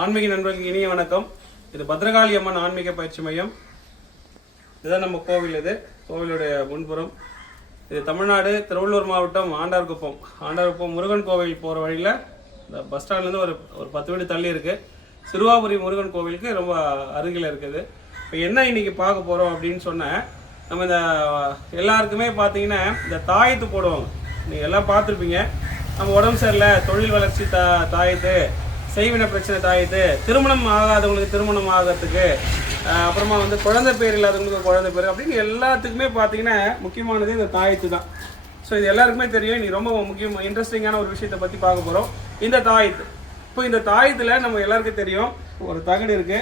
ஆன்மீக நண்பர்களுக்கு இனிய வணக்கம். இது பத்ரகாளி அம்மன் ஆன்மீக பயிற்சி மையம். இதுதான் நம்ம கோவில். இது கோவிலுடைய முன்புறம். இது தமிழ்நாடு திருவள்ளூர் மாவட்டம் ஆண்டார்குப்பம் முருகன் கோவில் போகிற வழியில் இந்த பஸ் ஸ்டாண்ட்லேருந்து ஒரு 10 வீடு தள்ளி இருக்குது. சிறுவாபுரி முருகன் கோவிலுக்கு ரொம்ப அருகில் இருக்குது. இப்போ என்ன இன்னைக்கு பார்க்க போகிறோம் அப்படின்னு சொன்னால், நம்ம இந்த எல்லாருக்குமே பார்த்தீங்கன்னா இந்த தாயத்து போடுவாங்க. நீங்கள் எல்லாம் பார்த்துருப்பீங்க. நம்ம உடம்பு சரியில்லை, தொழில் வளர்ச்சி தாயத்து, செய்வின பிரச்சனை தாயத்து, திருமணம் ஆகாதவங்களுக்கு திருமணம் ஆகிறதுக்கு, அப்புறமா குழந்தை பேர் இல்லாதவங்களுக்கு குழந்தை பேர், அப்படின்னு எல்லாத்துக்குமே பார்த்தீங்கன்னா முக்கியமானது இந்த தாயத்து தான். ஸோ இது எல்லாருக்குமே தெரியும். நீ ரொம்ப முக்கியம் இன்ட்ரெஸ்டிங்கான ஒரு விஷயத்தை பற்றி பார்க்க போகிறோம், இந்த தாயத்து. இப்போ இந்த தாயத்தில் நம்ம எல்லாருக்கும் தெரியும் ஒரு தகடு இருக்குது.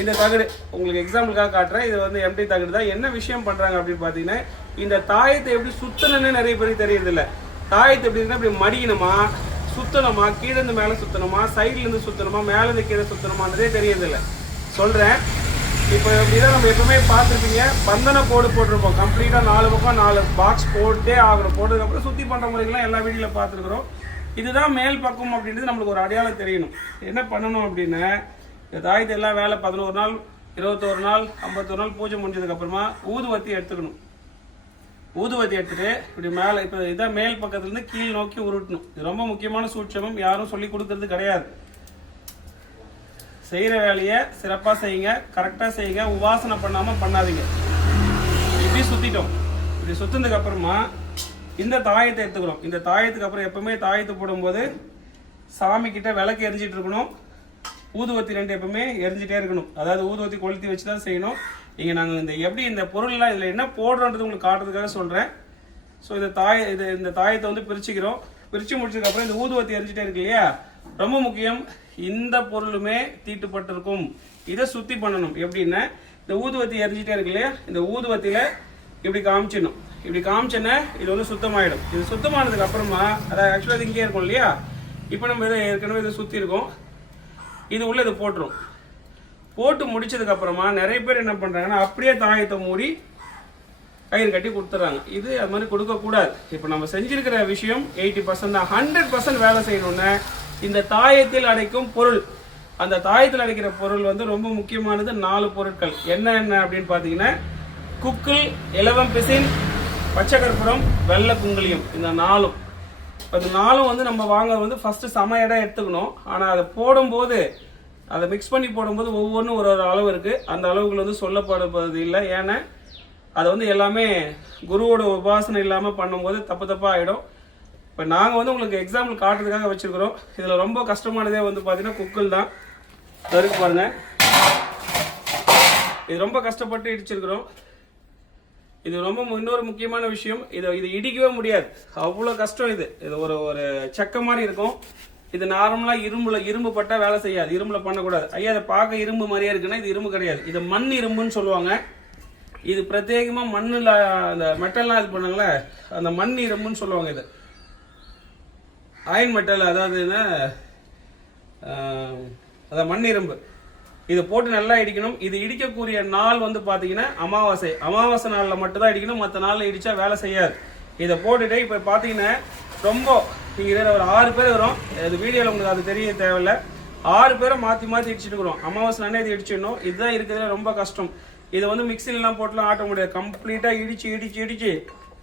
இந்த தகடு உங்களுக்கு எக்ஸாம்பிளுக்காக காட்டுறேன். இது எம்டி தகடு தான். என்ன விஷயம் பண்ணுறாங்க அப்படின்னு பார்த்தீங்கன்னா, இந்த தாயத்தை எப்படி சுத்தணுன்னு நிறைய பேருக்கு தெரியறதில்லை. தாயத்தை எப்படின்னா இப்படி மடிக்கணுமா, சுத்தணுமா, கீழேருந்து மேலே சுத்தணுமா, சைட்லேருந்து சுத்தணுமா, மேலேருந்து கீழே சுத்தணுமான்றதே தெரியறதில்லை. சொல்கிறேன். இப்போ இப்படிதான் நம்ம எப்பவுமே பார்த்துருப்பீங்க, பந்தன கோடு போட்டிருப்போம். கம்ப்ளீட்டாக 4 பக்கம் 4 பாக்ஸ் போட்டே ஆகணும். போட்டதுக்கப்புறம் சுற்றி பண்ணுற முறைகள்லாம் எல்லா வீடியோவில் பார்த்துருக்குறோம். இதுதான் மேல் பக்கம் அப்படின்றது நம்மளுக்கு ஒரு அடையாளம் தெரியணும். என்ன பண்ணணும் அப்படின்னா, இந்த தாயத்தை எல்லாம் வேலை 11 நாள் 21 நாள் 51 நாள் பூஜை முடிஞ்சதுக்கப்புறமா ஊதுவத்தி எடுத்துக்கணும். ஊதுவத்தி எடுத்துட்டு இப்படி மேலே, இப்போ இதான் மேல் பக்கத்துலேருந்து கீழ் நோக்கி உருட்டணும். இது ரொம்ப முக்கியமான சூட்சமம். யாரும் சொல்லி கொடுக்கறது கிடையாது. செய்கிற வேலையை சிறப்பாக செய்யுங்க, கரெக்டாக செய்யுங்க. உபாசனை பண்ணாமல் பண்ணாதீங்க. இப்படி சுற்றிட்டோம். இப்படி சுற்றினதுக்கு அப்புறமா இந்த தாயத்தை எடுத்துக்கிறோம். இந்த தாயத்துக்கு அப்புறம் எப்பவுமே தாயத்தை போடும்போது சாமி கிட்ட விளக்கு எரிஞ்சிட்டு இருக்கணும். ஊதுவத்தி 2 எப்பவுமே எரிஞ்சிட்டே இருக்கணும். அதாவது ஊதுவத்தி கொளுத்தி வச்சு தான் செய்யணும். இங்கே நாங்கள் எப்படி இந்த பொருள்லாம் இதில் என்ன போடுறோன்றது உங்களுக்கு காட்டுறதுக்காக சொல்கிறேன். ஸோ இந்த தாயத்தை பிரிச்சுக்கிறோம். பிரித்து முடிச்சதுக்கப்புறம் இந்த ஊதுவத்தி எரிஞ்சிட்டே இருக்கு இல்லையா, ரொம்ப முக்கியம். இந்த பொருளுமே தீட்டுப்பட்டிருக்கும். இதை சுத்தி பண்ணணும். எப்படின்னா, இந்த ஊதுவத்தி எரிஞ்சிட்டே இருக்கு இல்லையா, இந்த ஊதுவத்தியில் இப்படி காமிச்சிடணும். இப்படி காமிச்சோன்னா இது சுத்தமாயிடும். இது சுத்தமானதுக்கு அப்புறமா, அதாவது ஆக்சுவலாக இது இங்கே இருக்கும் இல்லையா, இப்போ நம்ம இதை ஏற்கனவே இதை சுற்றி இருக்கோம். இது உள்ள இதை போட்டுரும். போட்டு முடிச்சதுக்கு அப்புறமா நிறைய பேர் என்ன பண்றாங்கன்னா, அப்படியே தாயத்தை மூடி கயிறு கட்டி கொடுத்துறாங்க. இது அது மாதிரி கொடுக்கக்கூடாது. இப்போ நம்ம செஞ்சிருக்கிற விஷயம் 80% தான். 100% வேலை செய்யணும்னா இந்த தாயத்தில் அடைக்கும் பொருள், அந்த தாயத்தில் அடைக்கிற பொருள் ரொம்ப முக்கியமானது. 4 பொருட்கள் என்ன அப்படின்னு பார்த்தீங்கன்னா, குக்கில், இலவம் பிசின், பச்சை கற்பூரம், வெள்ளை குங்குலியம். இந்த 4ம் அது 4ம் நம்ம வாங்க ஃபர்ஸ்ட் சம இடம் எடுத்துக்கணும். ஆனால் அதை போடும்போது, அதை மிக்ஸ் பண்ணி போடும்போது ஒவ்வொன்றும் ஒரு அளவு இருக்கு. அந்த அளவுகள் சொல்லப்படுவது இல்லை. ஏன்னா அதை எல்லாமே குருவோட உபாசனை இல்லாமல் பண்ணும்போது தப்பு ஆகிடும். இப்போ நாங்கள் உங்களுக்கு எக்ஸாம்பிள் காட்டுறதுக்காக வச்சிருக்கிறோம். இதில் ரொம்ப கஷ்டமானதே பார்த்தீங்கன்னா குக்கில் தான். இருக்கு பாருங்க, இது ரொம்ப கஷ்டப்பட்டு இடிச்சிருக்கிறோம். இது ரொம்ப இன்னொரு முக்கியமான விஷயம். இது இடிக்கவே முடியாது, அவ்வளோ கஷ்டம். இது ஒரு செக்க மாதிரி இருக்கும். இது நார்மலா இரும்பு பட்டா வேலை செய்யாது. இரும்புல பண்ணக்கூடாது. ஐயா அதை பார்க்க இரும்பு மாதிரியே இருக்குன்னா இது இரும்பு கிடையாது. இது மண் இரும்புன்னு சொல்லுவாங்க. இது பிரத்யேகமா மண்ணில் அந்த மெட்டல்லாம் இது பண்ணாங்களே, அந்த மண் இரும்புன்னு சொல்லுவாங்க. இது அயன் மெட்டல், அதாவது மண் இரும்பு. இது போட்டு நல்லா இடிக்கணும். இது இடிக்கக்கூடிய நாள் பார்த்தீங்கன்னா அமாவாசை நாளில் மட்டும்தான் இடிக்கணும். மற்ற நாளில் இடிச்சா வேலை செய்யாது. இதை போட்டுட்டு இப்போ பார்த்தீங்கன்னா ரொம்ப நீங்கள் ஒரு 6 பேர் வரும். இது வீடியோவில் உங்களுக்கு அது தெரிய தேவையில்லை. 6 பேரை மாற்றி இடிச்சுட்டு இருக்கிறோம். அமாவாசை நானே இது இடிச்சிடணும். இதுதான் இருக்கிறதுல ரொம்ப கஷ்டம். இது மிக்சிலாம் போட்டுலாம் ஆட்ட முடியாது. கம்ப்ளீட்டாக இடிச்சு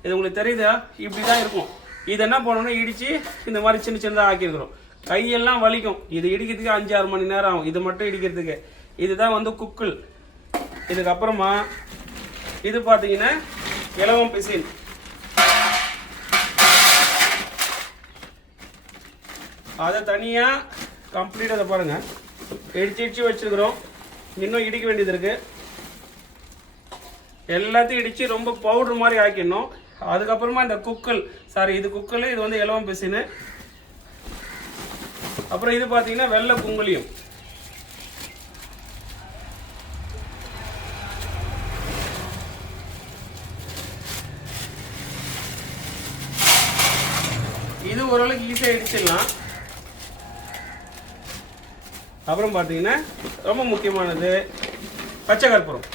இது உங்களுக்கு தெரியுதா, இப்படி தான் இருக்கும். இது என்ன பண்ணணும்னா, இடிச்சு இந்த மாதிரி சின்னதாக ஆக்கியிருக்கிறோம். கையெல்லாம் வலிக்கும். இது இடிக்கிறதுக்கு 5-6 மணி நேரம் ஆகும். இது மட்டும் இடிக்கிறதுக்கு. இதுதான் குக்கில். இதுக்கப்புறமா இது பார்த்தீங்கன்னா இலவம் பிசின். அதை தனியாக கம்ப்ளீட்டாக அதை பாருங்கள் இடிச்சு வச்சுருக்கிறோம். இன்னும் இடிக்க வேண்டியது இருக்கு. எல்லாத்தையும் இடித்து ரொம்ப பவுடர் மாதிரி ஆக்கிடணும். அதுக்கப்புறமா இந்த குக்கல், இது குக்கல், இது இலவம் பிசின். அப்புறம் இது பார்த்தீங்கன்னா வெள்ளை குங்குலியம். இது ஓரளவுக்கு ஈஸியாக இடிச்சிடலாம். அப்புறம் பார்த்தீங்கன்னா ரொம்ப முக்கியமானது பச்சை கற்பூரம்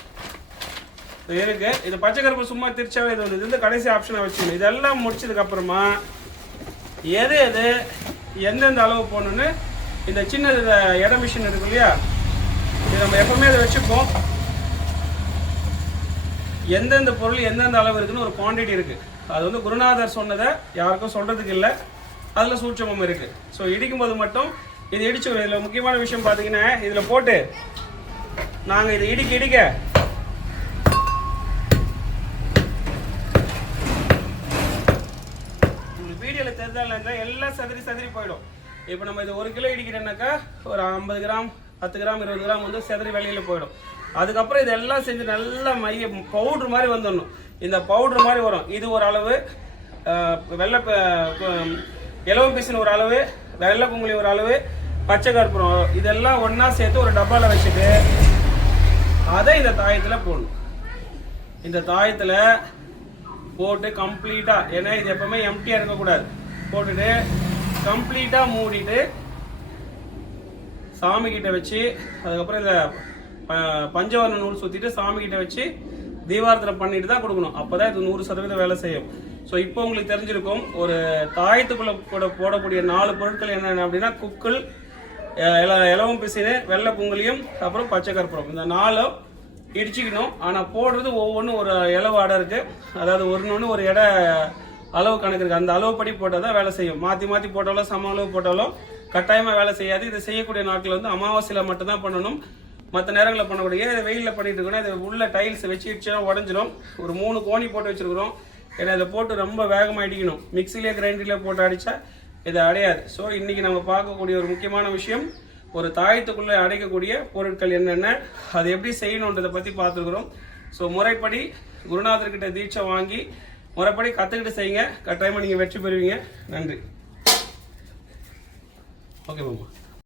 இருக்கு. இது பச்சை கற்பூரம் சும்மா திருச்சாவே இது கடைசி ஆப்ஷனாக வச்சுக்கணும். இதெல்லாம் முடிச்சதுக்கு அப்புறமா எது எந்தெந்த அளவு போடணும்னு இந்த சின்ன எடை மிஷின் இருக்கு இல்லையா, இது நம்ம எப்பவுமே அதை வச்சுப்போம். எந்தெந்த பொருள் எந்தெந்த அளவு இருக்குன்னு ஒரு குவான்டிட்டி இருக்கு. அது வந்து குருநாதர் சொன்னதை யாருக்கும் சொல்றதுக்கு இல்லை, அதுல சூட்சமம் இருக்கு. ஸோ இடிக்கும் போது மட்டும் இது இடிச்சு, இதுல முக்கியமான விஷயம் பாத்தீங்கன்னா, இதுல போட்டு நாங்க இதை இடிக்க இடிக்க வீடியோல தெரிஞ்சால எல்லாம் சதுரி போயிடும். இப்போ நம்ம இது 1 கிலோ இடிக்கிறேன்னாக்கா ஒரு 50 கிராம் 10 கிராம் 20 கிராம் வந்து செதறி வெளியில போயிடும். அதுக்கப்புறம் இதெல்லாம் செஞ்சு நல்லா மைய பவுடர் மாதிரி வந்துடணும். இந்த பவுடர் மாதிரி வரும். இது ஒரு அளவு, வெள்ளை இலவம் பீசன் ஒரு அளவு, வெள்ளை குங்குலி ஒரு அளவு, பச்சை கற்பூரம், இதெல்லாம் ஒன்னா சேர்த்து ஒரு டப்பால வச்சுட்டு அதை இந்த தாயத்துல போடணும். இந்த தாயத்துல போட்டு கம்ப்ளீட்டா, ஏன்னா இது எப்பவுமே எம்டியா இருக்கக்கூடாது, போட்டுட்டு கம்ப்ளீட்டா மூடிட்டு சாமி கிட்ட வச்சு, அதுக்கப்புறம் இந்த பஞ்சவர்ண நூல் சுத்திட்டு சாமி கிட்ட வச்சு தீபாரத்தனை பண்ணிட்டு தான் கொடுக்கணும். அப்பதான் இது 100% வேலை செய்யும். ஸோ இப்போ உங்களுக்கு தெரிஞ்சிருக்கும், ஒரு தாயத்துக்குள்ள கூட போடக்கூடிய 4 பொருட்கள் என்னென்ன அப்படின்னா, குக்குள், இலவம் பிசினு, வெள்ளை பொங்கலியும், அப்புறம் பச்சை கற்பூரம். இந்த 4 இடிச்சுக்கணும். ஆனா போடுறது ஒவ்வொன்றும் ஒரு இலவு அடை இருக்கு, அதாவது ஒன்று ஒரு எடை அளவு கணக்கு இருக்கு. அந்த அளவு படி போட்டால் தான் வேலை செய்யும். மாத்தி மாத்தி போட்டாலும் சம அளவு போட்டாலும் கட்டாயமா வேலை செய்யாது. இதை செய்யக்கூடிய நாட்கள் வந்து அமாவாசையில மட்டும்தான் பண்ணணும், மற்ற நேரங்களில் பண்ணக்கூடிய. இதை வெயிலில் பண்ணிட்டு இருக்கணும். இதை உள்ள டைல்ஸ் வச்சு இடிச்சா உடஞ்சிடும். ஒரு 3 கோணி போட்டு வச்சிருக்கிறோம். ஏன்னா இதை போட்டு ரொம்ப வேகமாக அடிக்கணும். மிக்சிலே கிரைண்டர்ல போட்டு அடிச்சா இதை அடையாது. ஸோ இன்னைக்கு நம்ம பார்க்கக்கூடிய ஒரு முக்கியமான விஷயம், ஒரு தாயத்துக்குள்ள அடைக்கக்கூடிய பொருட்கள் என்னென்ன, அது எப்படி செய்யணுன்றதை பத்தி பார்த்துருக்குறோம். ஸோ முறைப்படி குருநாதர்கிட்ட தீட்சை வாங்கி முறைப்படி கத்துக்கிட்டு செய்யுங்க. கட்டாயமா நீங்க வெற்றி பெறுவீங்க. நன்றி. ஓகே மாமா.